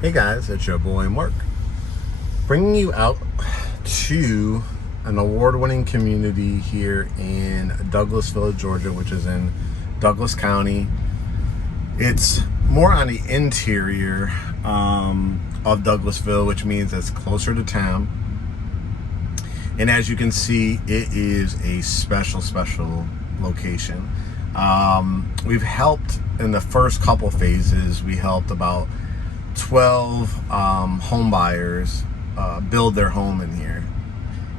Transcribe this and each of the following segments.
Hey guys, it's your boy Mark, bringing you out to an award-winning community here in Douglasville, Georgia, which is in Douglas County. It's more on the interior of Douglasville, which means it's closer to town. And as you can see, it is a special location. We've helped in the first couple phases. We helped about 12 home buyers build their home in here,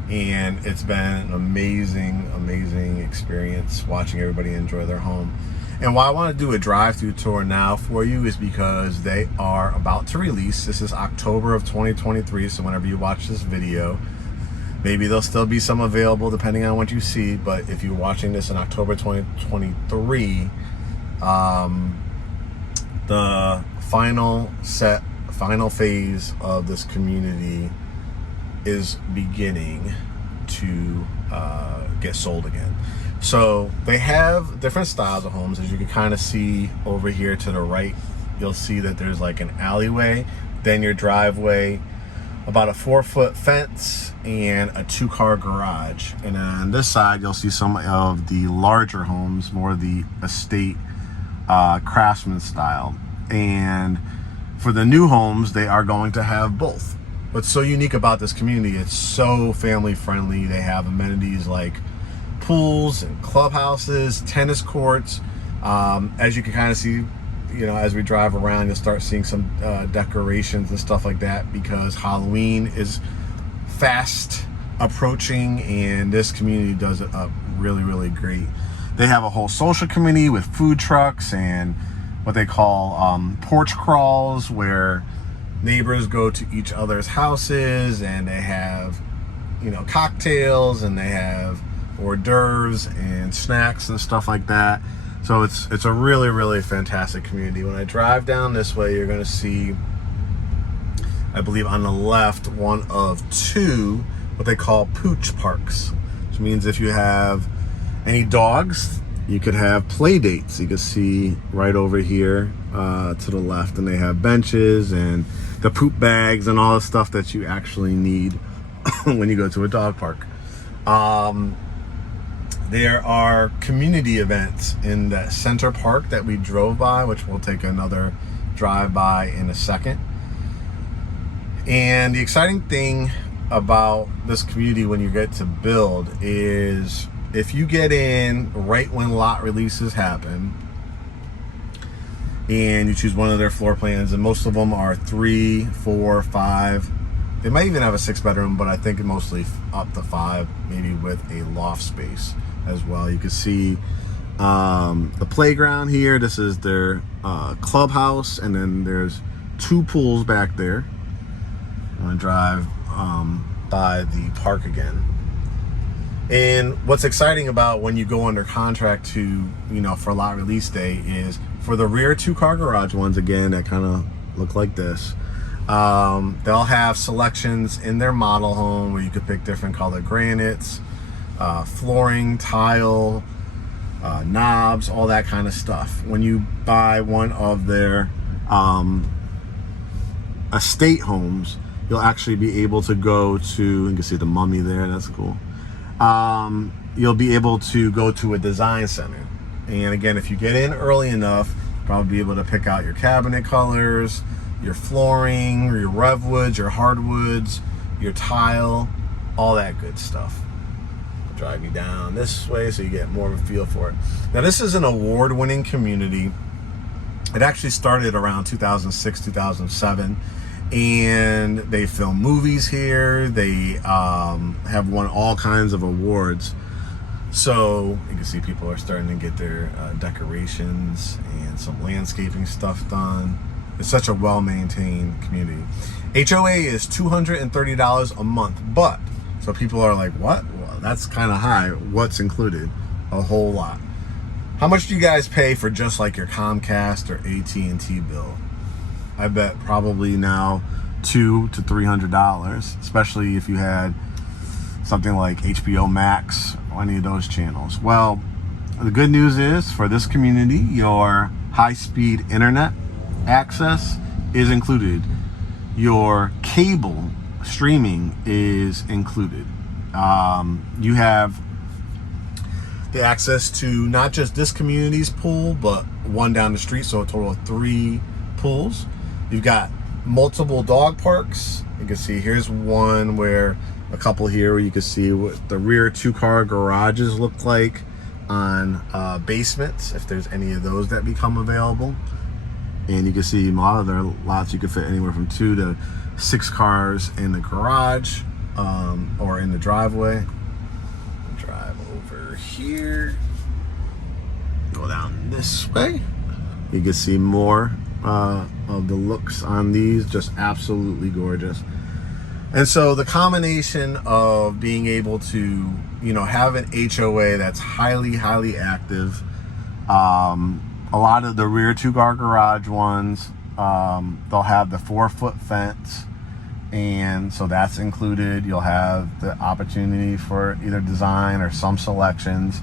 and it's been an amazing experience watching everybody enjoy their home. And why I want to do a drive-through tour now for you is because they are about to release. This is October of 2023, so whenever you watch this video, maybe there'll still be some available depending on what you see. But if you're watching this in October 2023, the final phase of this community is beginning to get sold again. So they have different styles of homes. As you can kind of see over here to the right, you'll see that there's like an alleyway, then your driveway, about a 4-foot fence, and a 2-car garage. And then on this side, you'll see some of the larger homes, more the estate craftsman style. And for the new homes, they are going to have both. What's so unique about this community, it's so family friendly. They have amenities like pools and clubhouses, tennis courts. As you can kind of see, you know, as we drive around, you'll start seeing some decorations and stuff like that, because Halloween is fast approaching, and this community does it up really great. They have a whole social community with food trucks and what they call porch crawls, where neighbors go to each other's houses and they have, you know, cocktails, and they have hors d'oeuvres and snacks and stuff like that. So it's a really fantastic community. When I drive down this way, you're going to see, I believe on the left, one of two what they call pooch parks, which means if you have any dogs, you could have play dates. You can see right over here to the left, and they have benches and the poop bags and all the stuff that you actually need when you go to a dog park. There are community events in the center park that we drove by, which we'll take another drive by in a second. And the exciting thing about this community when you get to build is, if you get in right when lot releases happen and you choose one of their floor plans, and most of them are 3, 4, 5. They might even have a 6-bedroom, but I think mostly up to 5, maybe with a loft space as well. You can see the playground here. This is their clubhouse, and then there's 2 pools back there. I'm gonna drive by the park again. And what's exciting about when you go under contract to, you know, for lot release day is, for the rear 2-car garage ones, again, that kind of look like this, they'll have selections in their model home where you could pick different color granites, flooring, tile, knobs, all that kind of stuff. When you buy one of their estate homes, you'll actually be able to go to, you can see the mummy there, that's cool. You'll be able to go to a design center. And again, if you get in early enough, you'll probably be able to pick out your cabinet colors, your flooring, your revwoods, your hardwoods, your tile, all that good stuff. I'll drive you down this way so you get more of a feel for it. Now, this is an award-winning community. It actually started around 2006, 2007. And they film movies here. They have won all kinds of awards. So you can see people are starting to get their decorations and some landscaping stuff done. It's such a well-maintained community. HOA is $230 a month, but, so people are like, what? Well, that's kind of high. What's included? A whole lot. How much do you guys pay for just like your Comcast or AT&T bill? I bet probably now $200 to $300, especially if you had something like HBO Max or any of those channels. Well, the good news is, for this community, your high-speed internet access is included. your cable streaming is included. You have the access to not just this community's pool, but one down the street, so a total of 3 pools. You've got multiple dog parks. You can see here's one where a couple here where you can see what the rear 2-car garages look like on basements, if there's any of those that become available. And you can see a lot of their lots you could fit anywhere from 2 to 6 cars in the garage or in the driveway. Drive over here, go down this way. You can see more of the looks on these, just absolutely gorgeous. And so the combination of being able to, you know, have an HOA that's highly active, a lot of the rear 2-car garage ones, they'll have the 4-foot fence, and so that's included. You'll have the opportunity for either design or some selections.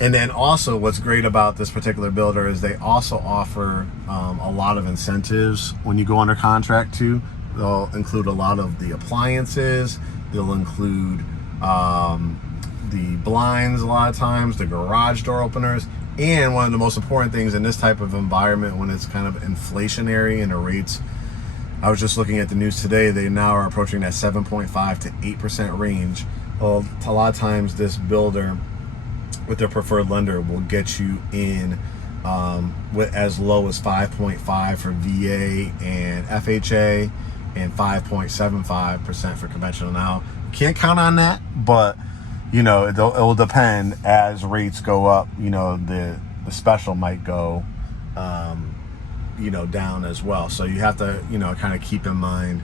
And then also what's great about this particular builder is they also offer a lot of incentives when you go under contract too. They'll include a lot of the appliances. They'll include the blinds a lot of times, the garage door openers. And one of the most important things in this type of environment, when it's kind of inflationary and the rates, I was just looking at the news today, they now are approaching that 7.5 to 8% range. Well, a lot of times this builder with their preferred lender will get you in with as low as 5.5 for VA and FHA and 5.75% for conventional. Now, can't count on that, but you know, it will depend as rates go up. You know, the special might go, you know, down as well. So you have to, you know, kind of keep in mind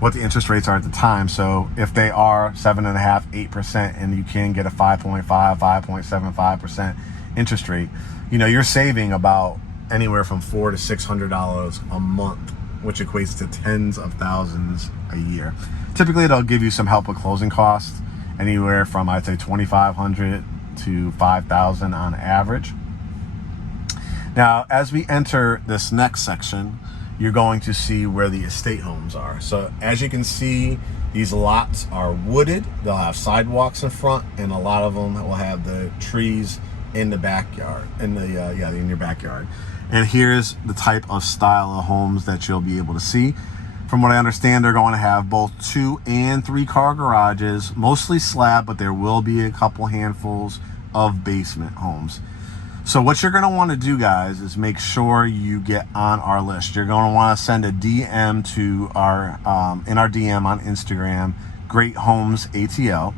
what the interest rates are at the time. So if they are 7.5%, 8%, and you can get a 5.5, 5.75% interest rate, you know, you're saving about anywhere from $400 to $600 a month, which equates to tens of thousands a year. Typically, they'll give you some help with closing costs, anywhere from, I'd say, $2,500 to $5,000 on average. Now, as we enter this next section, you're going to see where the estate homes are. So as you can see, these lots are wooded. They'll have sidewalks in front, and a lot of them will have the trees in the backyard, in your backyard. And here's the type of style of homes that you'll be able to see. From what I understand, they're going to have both 2 and 3-car garages, mostly slab, but there will be a couple handfuls of basement homes. So what you're going to want to do, guys, is make sure you get on our list. You're going to want to send a DM to our in our DM on Instagram, GreatHomesATL.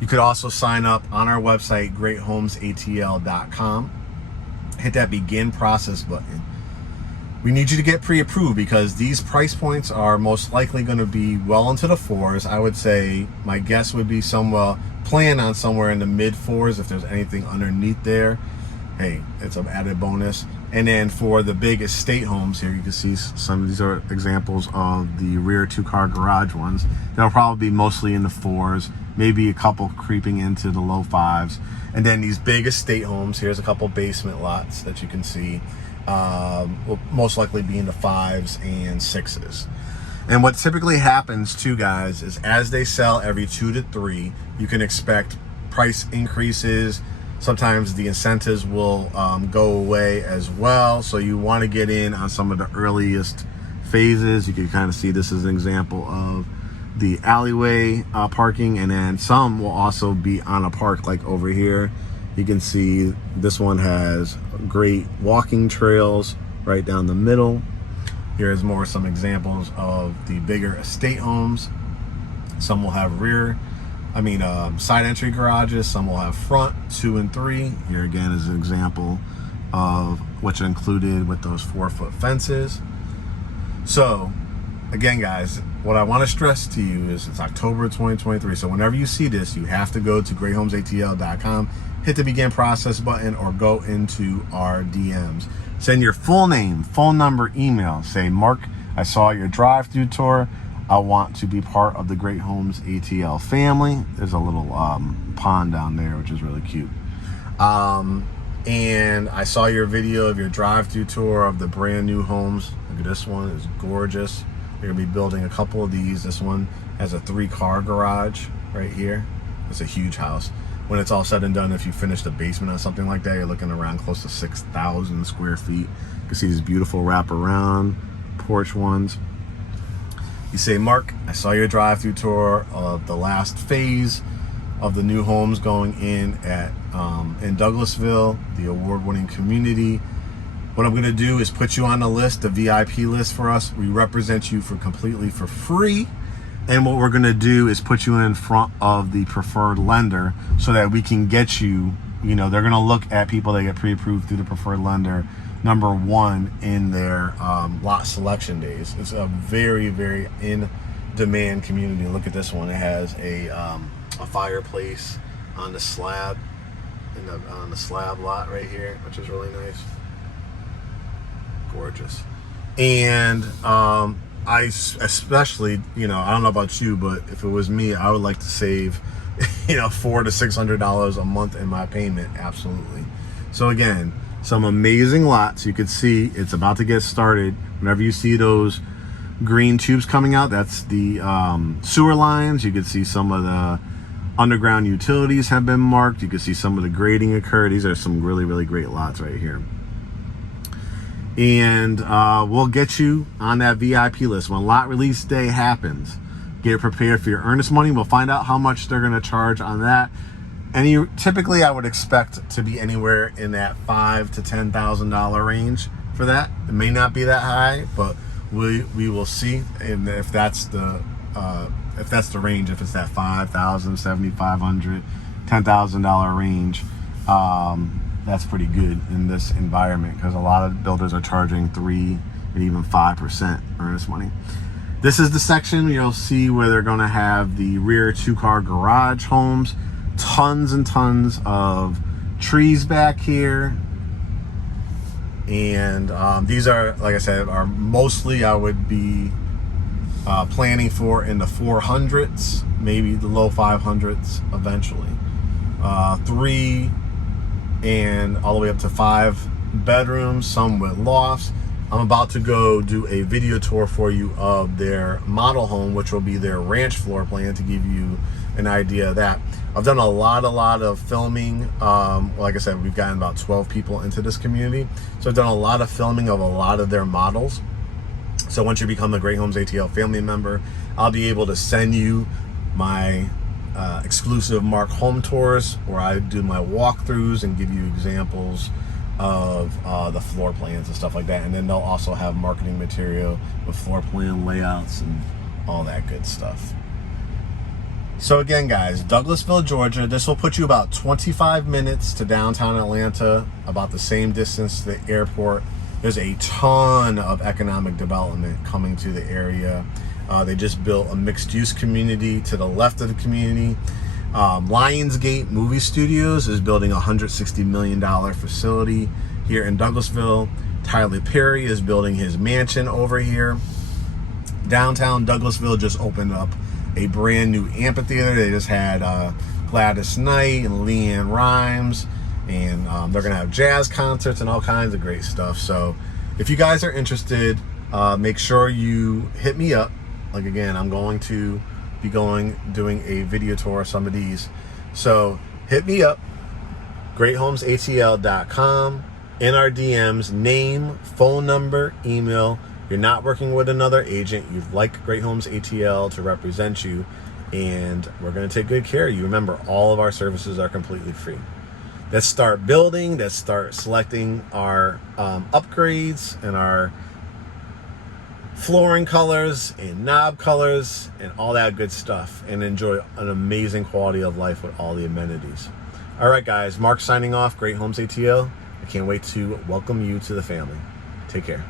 You could also sign up on our website, GreatHomesATL.com. Hit that begin process button. We need you to get pre-approved because these price points are most likely going to be well into the 4s. I would say my guess would be plan on somewhere in the mid 4s. If there's anything underneath there, hey, it's an added bonus. And then for the big estate homes here, you can see some of these are examples of the rear 2-car garage ones. They'll probably be mostly in the 4s, maybe a couple creeping into the low 5s. And then these big estate homes, here's a couple basement lots that you can see, will most likely be in the 5s and 6s. And what typically happens too, guys, is as they sell every 2 to 3, you can expect price increases. Sometimes the incentives will go away as well. So you want to get in on some of the earliest phases. You can kind of see this is an example of the alleyway parking, and then some will also be on a park like over here. You can see this one has great walking trails right down the middle. Here's some examples of the bigger estate homes. Some will have side entry garages. Some will have front 2 and 3. Here again is an example of what's included with those 4-foot fences. So again, guys, what I want to stress to you is it's October 2023. So whenever you see this, you have to go to GreatHomesATL.com, hit the begin process button, or go into our DMs. Send your full name, phone number, email. Say, Mark, I saw your drive-through tour. I want to be part of the Great Homes ATL family. There's a little pond down there, which is really cute. And I saw your video of your drive-through tour of the brand new homes. Look at this one, it's gorgeous. They're gonna be building a couple of these. This one has a 3-car garage right here. It's a huge house. When it's all said and done, if you finish the basement or something like that, you're looking around close to 6,000 square feet. You can see these beautiful wraparound porch ones. You say, Mark, I saw your drive-through tour of the last phase of the new homes going in Douglasville, the award-winning community. What I'm gonna do is put you on the list, the VIP list for us. We represent you completely for free. And what we're gonna do is put you in front of the preferred lender so that we can get you, they're gonna look at people that get pre-approved through the preferred lender #1 in their lot selection days. It's a very, very in-demand community. Look at this one. It has a fireplace on the slab, on the slab lot right here, which is really nice. Gorgeous. And I especially, I don't know about you, but if it was me, I would like to save, $400 to $600 a month in my payment. Absolutely. So again, some amazing lots. You could see it's about to get started. Whenever you see those green tubes coming out, that's the sewer lines. You could see some of the underground utilities have been marked. You can see some of the grading occur. These are some really, really great lots right here. And we'll get you on that VIP list. When lot release day happens, get prepared for your earnest money. We'll find out how much they're going to charge on that. And typically I would expect to be anywhere in that $5,000 to $10,000 range for that. It may not be that high, but we will see. And if that's the range, if it's that $5,000, $7,500, $10,000 range, that's pretty good in this environment, because a lot of builders are charging 3 and even 5% earnest money. This is the section you'll see where they're going to have the rear 2-car garage homes. Tons and tons of trees back here. And these are, like I said, are mostly I would be planning for in the 400s, maybe the low 500s eventually. 3 and all the way up to 5 bedrooms, some with lofts. I'm about to go do a video tour for you of their model home, which will be their ranch floor plan, to give you an idea of that. I've done a lot of filming. Like I said, we've gotten about 12 people into this community. So I've done a lot of filming of a lot of their models. So once you become a Great Homes ATL family member, I'll be able to send you my exclusive Mark home tours, where I do my walkthroughs and give you examples of the floor plans and stuff like that. And then they'll also have marketing material with floor plan layouts and all that good stuff. So again, guys, Douglasville, Georgia. This will put you about 25 minutes to downtown Atlanta, about the same distance to the airport. There's a ton of economic development coming to the area. They just built a mixed-use community to the left of the community. Lionsgate Movie Studios is building a $160 million facility here in Douglasville. Tyler Perry is building his mansion over here. Downtown Douglasville just opened up a brand new amphitheater. They just had Gladys Knight and LeAnn Rimes, and they're gonna have jazz concerts and all kinds of great stuff. So if you guys are interested, make sure you hit me up. Like, again, I'm going to be doing a video tour of some of these. So hit me up, GreatHomesATL.com, in our DMs, name, phone number, email. You're not working with another agent. You'd like Great Homes ATL to represent you, and we're going to take good care of you. Remember, all of our services are completely free. Let's start building. Let's start selecting our upgrades and our flooring colors and knob colors and all that good stuff, and enjoy an amazing quality of life with all the amenities. All right, guys, Mark signing off, Great Homes ATL. I can't wait to welcome you to the family. Take care.